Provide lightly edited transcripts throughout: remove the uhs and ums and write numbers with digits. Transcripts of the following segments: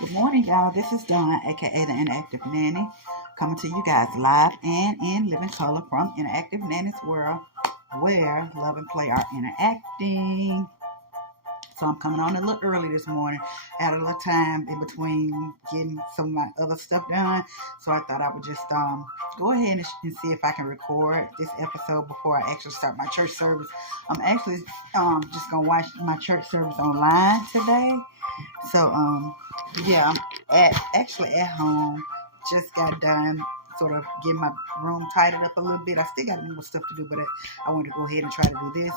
Good morning, y'all. This is Dawn, aka the Interactive Nanny, coming to you guys live and in living color from Interactive Nanny's world, where love and play are interacting. So I'm coming on a little early this morning. I had a little time in between getting some of my other stuff done, so I thought I would just go ahead and see if I can record this episode before I actually start my church service. I'm actually just gonna watch my church service online today. So yeah, I'm actually at home. Just got done sort of getting my room tidied up a little bit. I still got more stuff to do, but I want to go ahead and try to do this.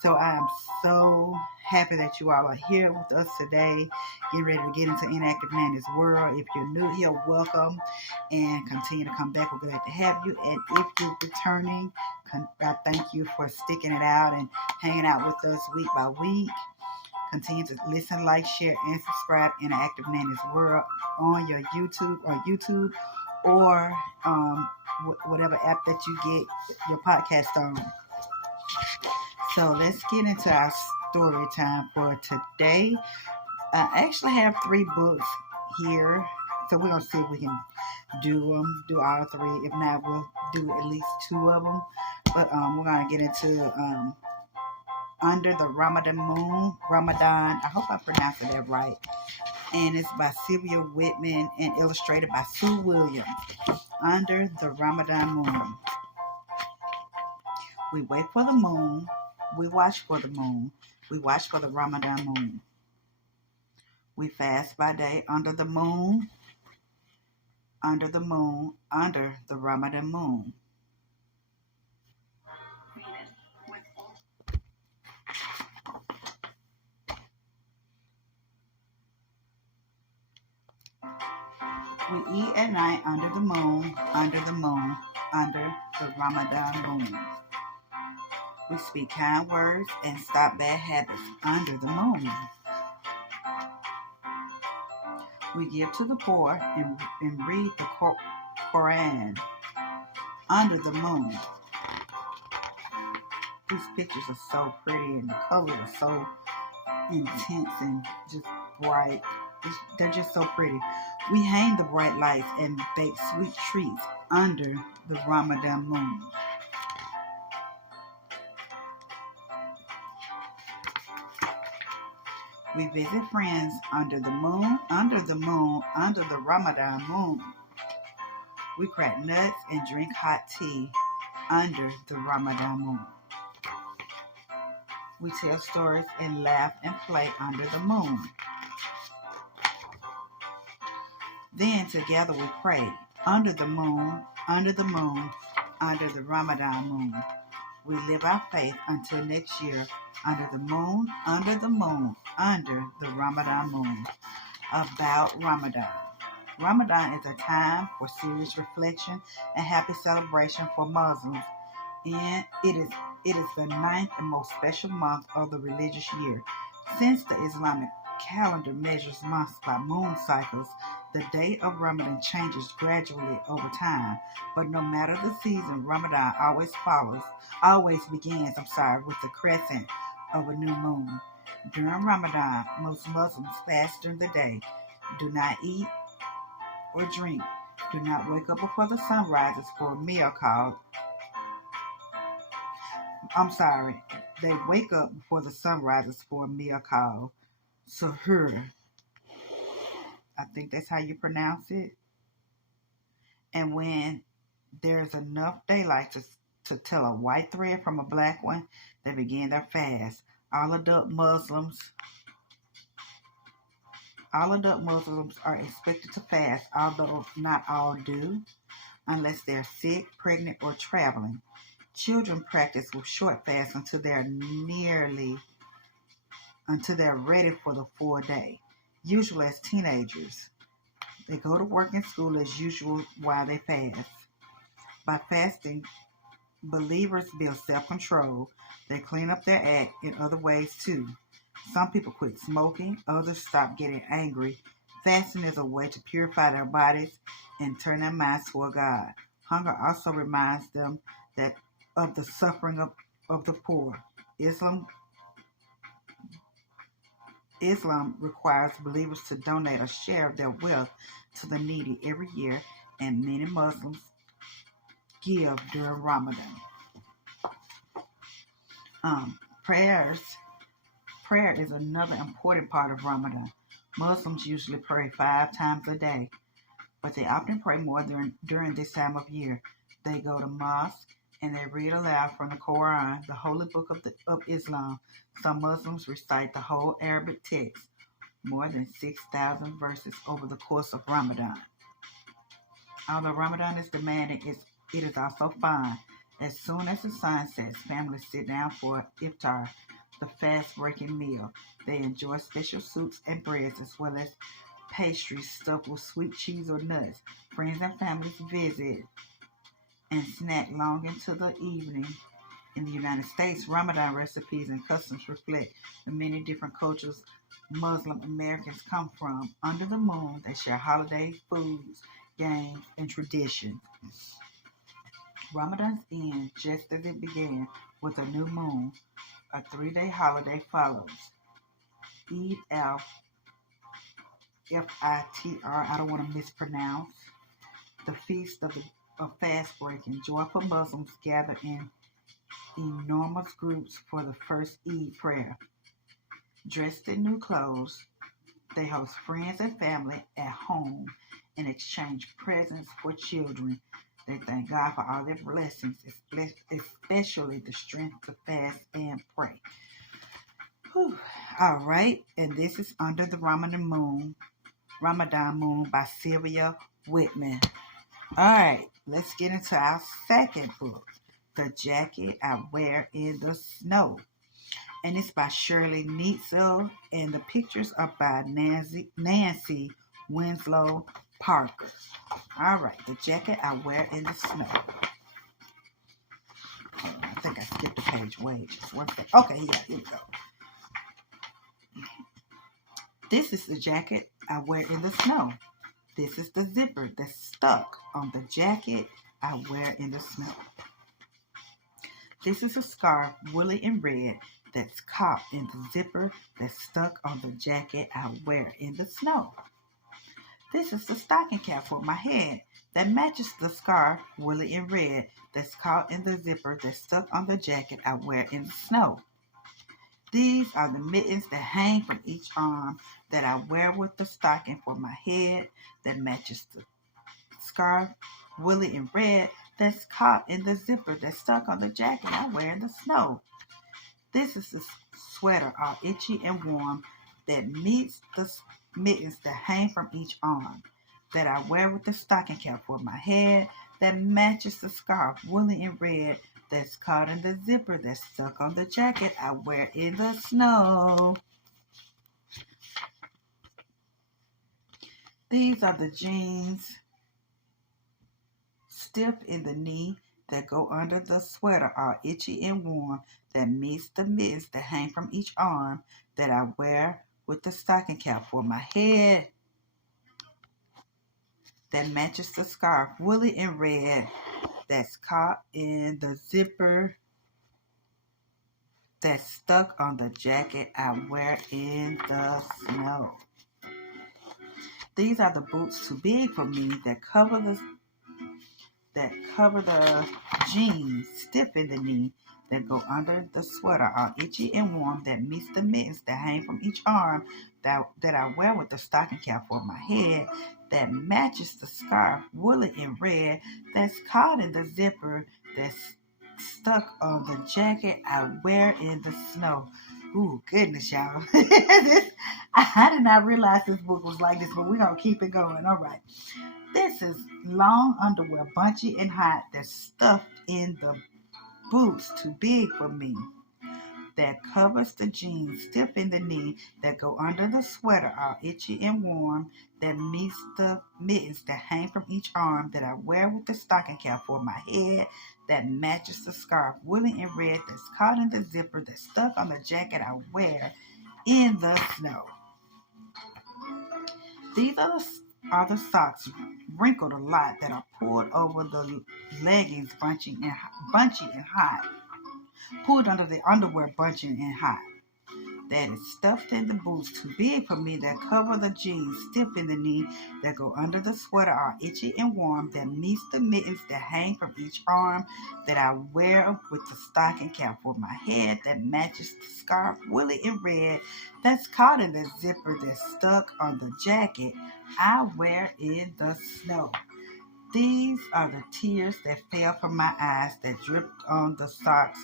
So I am so happy that you all are here with us today, getting ready to get into Inactive Nanny's world. If you're new here, welcome, and continue to come back. We're glad to have you. And if you're returning, I thank you for sticking it out and hanging out with us week by week. Continue to listen, like, share, and subscribe in Active Nanny's World on your YouTube or whatever app that you get your podcast on. So let's get into our story time for today. I actually have 3 books here, so we're gonna see if we can do all 3. If not, we'll do at least 2 of them. But we're gonna get into Under the Ramadan Moon, I hope I pronounced that right. And it's by Sylvia Whitman and illustrated by Sue Williams. Under the Ramadan Moon. We wait for the moon. We watch for the moon. We watch for the Ramadan moon. We fast by day under the moon, under the Ramadan moon. We eat at night under the moon, under the Ramadan moon. We speak kind words and stop bad habits under the moon. We give to the poor and read the Quran under the moon. These pictures are so pretty and the colors are so intense and just bright. They're just so pretty. We hang the bright lights and bake sweet treats under the Ramadan moon. We visit friends under the Ramadan moon. We crack nuts and drink hot tea under the Ramadan moon. We tell stories and laugh and play under the moon. Then together we pray under the Ramadan moon. We live our faith until next year under the Ramadan moon. About Ramadan. Ramadan is a time for serious reflection and happy celebration for Muslims, and it is the 9th and most special month of the religious year. Since the Islamic calendar measures months by moon cycles, the date of Ramadan changes gradually over time. But no matter the season, Ramadan always begins with the crescent of a new moon. During Ramadan, most Muslims fast during the day, do not eat or drink, do not wake up before the sun rises for a meal called they wake up before the sun rises for a meal called suhoor. I think that's how you pronounce it. And when there's enough daylight to tell a white thread from a black one, they begin their fast. All adult Muslims are expected to fast, although not all do, unless they're sick, pregnant, or traveling. Children practice with short fasts until they're ready for the full day, usually as teenagers. They go to work and school as usual while they fast. By fasting, believers build self-control. They clean up their act in other ways too. Some people quit smoking, others stop getting angry. Fasting is a way to purify their bodies and turn their minds toward God. Hunger also reminds them of the suffering of the poor. Islam requires believers to donate a share of their wealth to the needy every year, and many Muslims give during Ramadan. Prayers. Prayer is another important part of Ramadan. Muslims usually pray 5 times a day, but they often pray more during this time of year. They go to mosque and they read aloud from the Quran, the holy book of Islam. Some Muslims recite the whole Arabic text, more than 6,000 verses over the course of Ramadan. Although Ramadan is demanding, it is also fun. As soon as the sun sets, families sit down for iftar, the fast-breaking meal. They enjoy special soups and breads as well as pastries stuffed with sweet cheese or nuts. Friends and families visit and snack long into the evening. In the United States, Ramadan recipes and customs reflect the many different cultures Muslim Americans come from. Under the moon, they share holiday foods, games, and traditions. Ramadan ends just as it began with a new moon. A 3-day holiday follows. Eid al-Fitr, I don't want to mispronounce, the feast of fast breaking. Joyful Muslims gather in enormous groups for the first Eid prayer. Dressed in new clothes, they host friends and family at home and exchange presents for children. They thank God for all their blessings, especially the strength to fast and pray. Whew. All right, and this is Under the Ramadan Moon by Sylvia Whitman. All right, let's get into our second book, The Jacket I Wear in the Snow. And it's by Shirley Neitzel, and the pictures are by Nancy Winslow Parker. All right, The Jacket I Wear in the Snow. I think I skipped a page. Wait, just one second. Okay, yeah, here we go. This is the jacket I wear in the snow. This is the zipper that's stuck on the jacket I wear in the snow. This is a scarf, woolly and red, that's caught in the zipper that's stuck on the jacket I wear in the snow. This is the stocking cap for my head that matches the scarf, woolly and red, that's caught in the zipper that's stuck on the jacket I wear in the snow. These are the mittens that hang from each arm that I wear with the stocking for my head that matches the scarf, woolly and red, that's caught in the zipper that's stuck on the jacket I wear in the snow. This is the sweater all itchy and warm that meets the mittens that hang from each arm that I wear with the stocking cap for my head that matches the scarf, woolly and red, that's caught in the zipper that's stuck on the jacket I wear in the snow. These are the jeans, stiff in the knee, that go under the sweater, all itchy and warm, that meets the mittens that hang from each arm that I wear with the stocking cap for my head that matches the scarf, woolly and red, that's caught in the zipper that's stuck on the jacket I wear in the snow. These are the boots too big for me that cover the jeans, stiff in the knee, that go under the sweater, all itchy and warm, that meets the mittens that hang from each arm that I wear with the stocking cap for my head that matches the scarf, woolly and red, that's caught in the zipper that's stuck on the jacket I wear in the snow. Ooh, goodness, y'all. I did not realize this book was like this, but we're going to keep it going. All right. This is long underwear, bunchy and hot, that's stuffed in the boots too big for me, that covers the jeans, stiff in the knee, that go under the sweater, all itchy and warm, that meets the mittens that hang from each arm that I wear with the stocking cap for my head that matches the scarf, woolly and red, that's caught in the zipper that's stuck on the jacket I wear in the snow. These are the socks, wrinkled a lot, that are pulled over the leggings, bunchy and hot. Pulled under the underwear, bunchy and hot. that is stuffed in the boots, too big for me, that cover the jeans, stiff in the knee, that go under the sweater, are itchy and warm, that meets the mittens that hang from each arm, that I wear with the stocking cap for my head, that matches the scarf, woolly and red, that's caught in the zipper that's stuck on the jacket I wear in the snow. These are the tears that fell from my eyes, that dripped on the socks,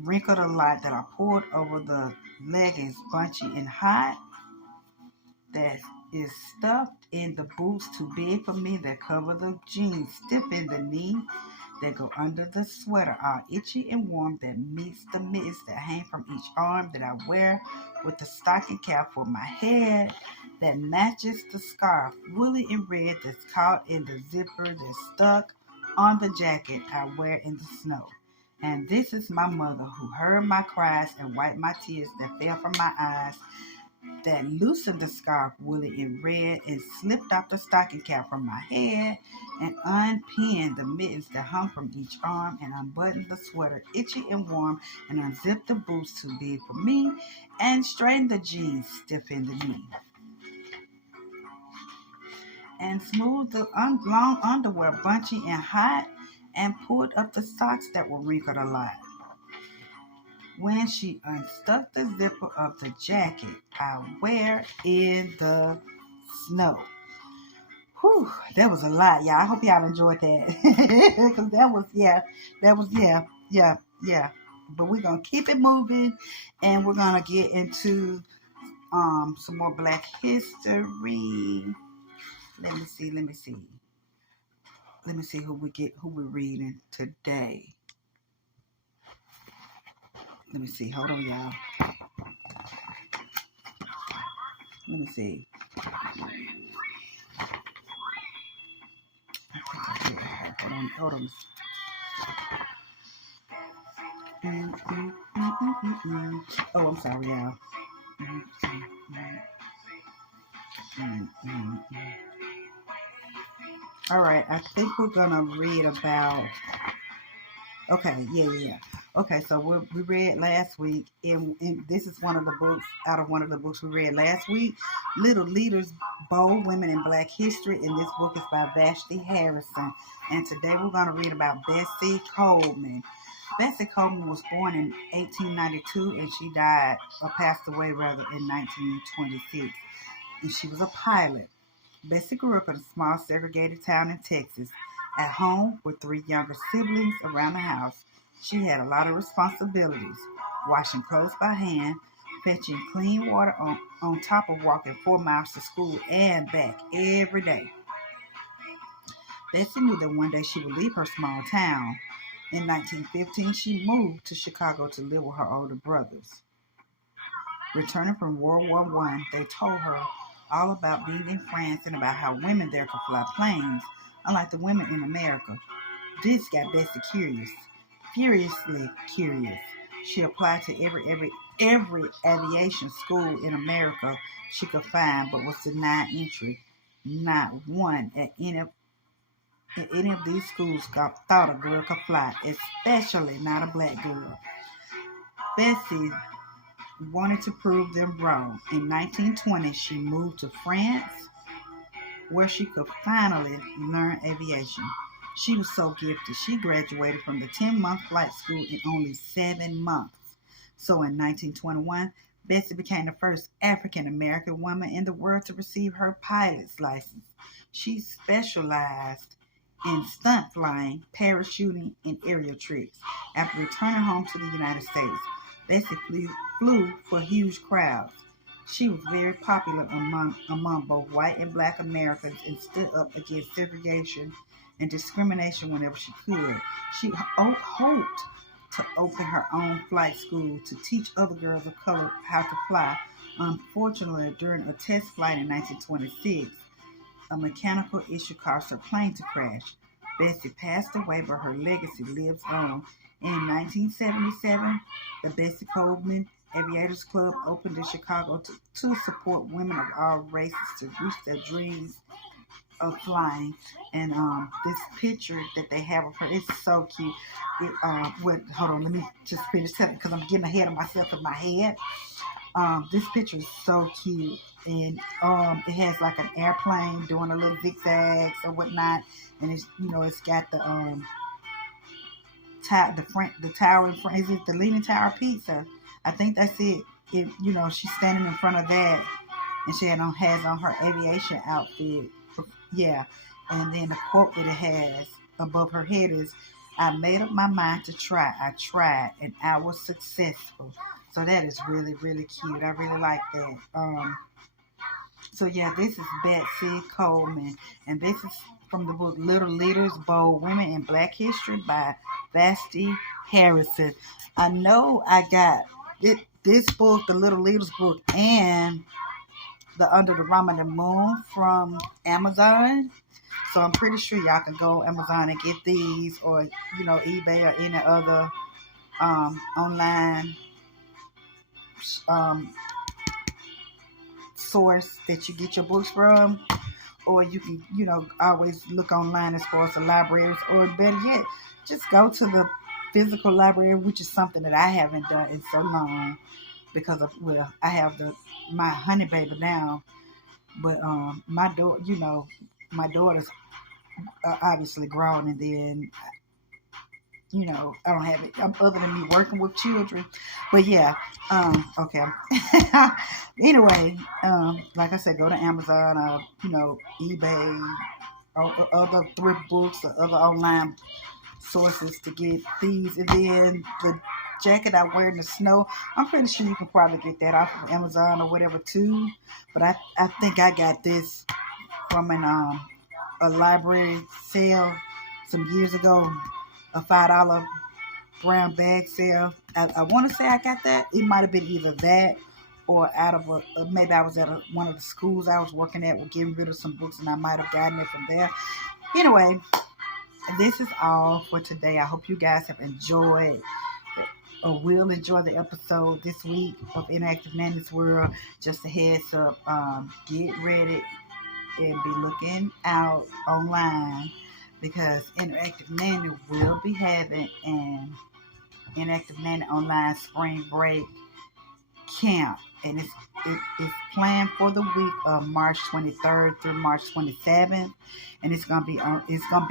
wrinkled a lot, that I pulled over the leggings, bunchy and hot, that is stuffed in the boots, too big for me, that cover the jeans, stiff in the knee, that go under the sweater, all itchy and warm, that meets the mittens that hang from each arm, that I wear with the stocking cap for my head, that matches the scarf, woolly and red, that's caught in the zipper, that's stuck on the jacket I wear in the snow. And this is my mother, who heard my cries and wiped my tears that fell from my eyes, that loosened the scarf, woolly and red, and slipped off the stocking cap from my head, and unpinned the mittens that hung from each arm, and unbuttoned the sweater, itchy and warm, and unzipped the boots, too big for me, and straightened the jeans, stiff in the knee, and smoothed the long underwear, bunchy and hot, and pulled up the socks that were wrinkled a lot. When she unstuck the zipper of the jacket I wear in the snow. Whew, that was a lot, y'all. I hope y'all enjoyed that. Because yeah. But we're going to keep it moving, and we're going to get into some more Black history. Let me see who we're reading today. Let me see. Hold on, y'all. Let me see. Hold on. Oh, I'm sorry, y'all. All right, I think we're gonna read about. Okay, yeah. Okay, so we read last week, and this is one of the books we read last week. Little Leaders, Bold Women in Black History, and this book is by Vashti Harrison. And today we're going to read about Bessie Coleman. Bessie Coleman was born in 1892, and she passed away in 1926. And she was a pilot. Bessie grew up in a small segregated town in Texas. At home with 3 younger siblings around the house, she had a lot of responsibilities: washing clothes by hand, fetching clean water on top of walking 4 miles to school and back every day. Bessie knew that one day she would leave her small town. In 1915, she moved to Chicago to live with her older brothers. Returning from World War I, they told her all about being in France and about how women there could fly planes, unlike the women in America. This got Bessie furiously curious. She applied to every aviation school in America she could find, but was denied entry. Not one at any of these schools thought a girl could fly, especially not a black girl. Bessie wanted to prove them wrong. In 1920, she moved to France, where she could finally learn aviation. She was so gifted, she graduated from the 10-month flight school in only 7 months. So in 1921, Bessie became the first African-American woman in the world to receive her pilot's license. She specialized in stunt flying, parachuting, and aerial tricks. After returning home to the United States, Bessie flew for huge crowds. She was very popular among both white and black Americans and stood up against segregation and discrimination whenever she could. She hoped to open her own flight school to teach other girls of color how to fly. Unfortunately, during a test flight in 1926, a mechanical issue caused her plane to crash. Bessie passed away, but her legacy lives on. In 1977, the Bessie Coleman Aviators Club opened in Chicago to support women of all races to reach their dreams flying. And this picture that they have of her is so cute. Hold on, let me just finish telling because I'm getting ahead of myself in my head. This picture is so cute, and it has like an airplane doing a little zigzags or whatnot, and it's got the tower in front. Is it the Leaning Tower of Pizza? I think that's it. She's standing in front of that, and she has on her aviation outfit. Yeah, and then the quote that it has above her head is, "I made up my mind to try. I tried, and I was successful." So that is really, really cute. I really like that. So yeah, this is Bessie Coleman, and this is from the book Little Leaders, Bold Women in Black History by Vashti Harrison. I know I got this book, the Little Leaders book, and the Under the Ramadan Moon from Amazon. So I'm pretty sure y'all can go on Amazon and get these, or eBay or any other online source that you get your books from. Or you can, always look online as far as the libraries, or better yet, just go to the physical library, which is something that I haven't done in so long because I have my honey baby now, but my daughter, my daughter's obviously grown, and then I don't have it other than me working with children. But yeah, okay. Anyway, like I said, go to Amazon, eBay, or other thrift books or other online sources to get these. And then the jacket I wear in the snow, I'm pretty sure you can probably get that off of Amazon or whatever too. But I think I got this from a library sale some years ago, a $5 brown bag sale. I want to say I got that. It might have been either that or out of maybe I was at one of the schools I was working at, with getting rid of some books, and I might have gotten it from there. Anyway, this is all for today. I hope you guys have enjoyed or will enjoy the episode this week of Interactive Nanny's World. Just a heads up, get ready and be looking out online, because Interactive Nanny will be having an Interactive Nanny online spring break camp, and it's planned for the week of March 23rd through March 27th, and it's gonna be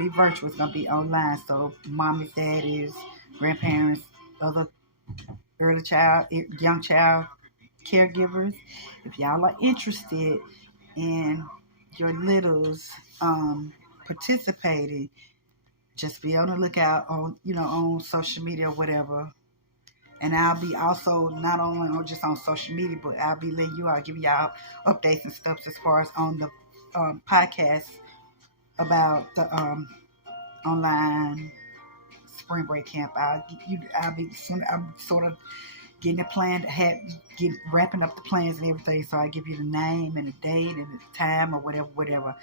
virtual. It's gonna be online, so mommies, daddies, grandparents, other young child caregivers, if y'all are interested in your littles participating, just be on the lookout on social media or whatever. And I'll be also not only just on social media, but I'll be giving y'all updates and stuff as far as on the podcast about the online spring break camp. I'm sort of getting it planned, wrapping up the plans and everything. So I give you the name and the date and the time or whatever.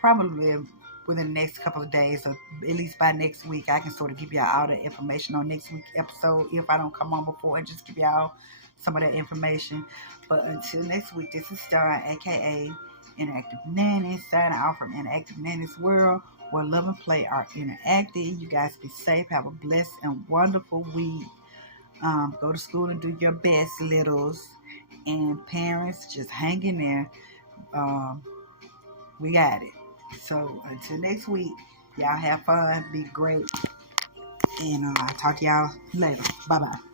Probably within the next couple of days, or at least by next week, I can sort of give y'all all the information on next week's episode if I don't come on before, and just give y'all some of that information. But until next week, this is Star, aka Interactive Nanny, signing off from Interactive Nanny's World, where love and play are interactive. You guys be safe, have a blessed and wonderful week. Go to school and do your best, littles, and parents, just hang in there. We got it. So until next week, y'all have fun, be great, and I'll talk to y'all later. Bye bye.